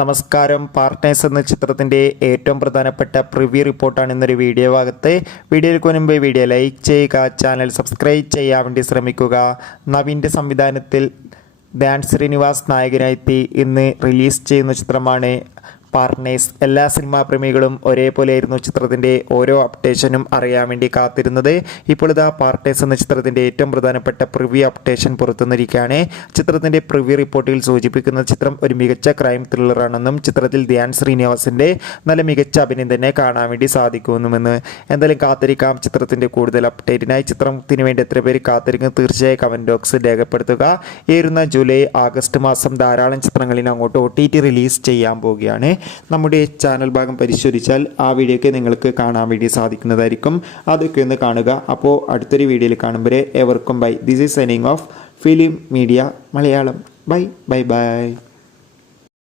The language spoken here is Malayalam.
നമസ്കാരം. പാർട്ട്നേഴ്സ് എന്ന ചിത്രത്തിൻ്റെ ഏറ്റവും പ്രധാനപ്പെട്ട പ്രിവ്യൂ റിപ്പോർട്ടാണ് ഇന്നൊരു വീഡിയോ ഭാഗത്ത്. വീഡിയോയ്ക്ക് മുൻപ് വീഡിയോ ലൈക്ക് ചെയ്യുക, ചാനൽ സബ്സ്ക്രൈബ് ചെയ്യാൻ വേണ്ടി ശ്രമിക്കുക. നവീൻ്റെ സംവിധാനത്തിൽ ധ്യാൻ ശ്രീനിവാസ് നായകനായി ഇന്ന് റിലീസ് ചെയ്യുന്ന ചിത്രമാണ് പാർട്ട്നേഴ്സ്. എല്ലാ സിനിമാ പ്രേമികളും ഒരേപോലെയായിരുന്നു ചിത്രത്തിൻ്റെ ഓരോ അപ്ഡേഷനും അറിയാൻ വേണ്ടി കാത്തിരുന്നത്. ഇപ്പോൾ ഇതാ പാർട്ട്നേഴ്സ് എന്ന ചിത്രത്തിൻ്റെ ഏറ്റവും പ്രധാനപ്പെട്ട പ്രിവ്യൂ അപ്ഡേഷൻ പുറത്തുവന്നിരിക്കുകയാണ്. ചിത്രത്തിൻ്റെ പ്രിവ്യൂ റിപ്പോർട്ടിൽ സൂചിപ്പിക്കുന്ന ചിത്രം ഒരു മികച്ച ക്രൈം ത്രില്ലറാണെന്നും ചിത്രത്തിൽ ധ്യാൻ ശ്രീനിവാസിൻ്റെ നല്ല മികച്ച അഭിനയം തന്നെ കാണാൻ വേണ്ടി സാധിക്കുമെന്നുമെന്ന്. എന്തായാലും കാത്തിരിക്കാം ചിത്രത്തിൻ്റെ കൂടുതൽ അപ്ഡേറ്റിനായി. ചിത്രത്തിന് വേണ്ടി എത്ര പേര് കാത്തിരിക്കും തീർച്ചയായും കമൻറ്റ് ബോക്സിൽ രേഖപ്പെടുത്തുക. ഈ വരുന്ന ജൂലൈ ആഗസ്റ്റ് മാസം ധാരാളം ചിത്രങ്ങളിൽ അങ്ങോട്ട് OTT റിലീസ് ചെയ്യാൻ പോവുകയാണ്. നമ്മുടെ ചാനൽ ഭാഗം പരിശോധിച്ചാൽ ആ വീഡിയോയ്ക്ക് നിങ്ങൾക്ക് കാണാൻ വേണ്ടി സാധിക്കുന്നതായിരിക്കും. അതൊക്കെ ഒന്ന് കാണുക. അപ്പോൾ അടുത്തൊരു വീഡിയോയിൽ കാണുമ്പോൾ ഏവർക്കും bye. This is signing off film media Malayalam. Bye bye by.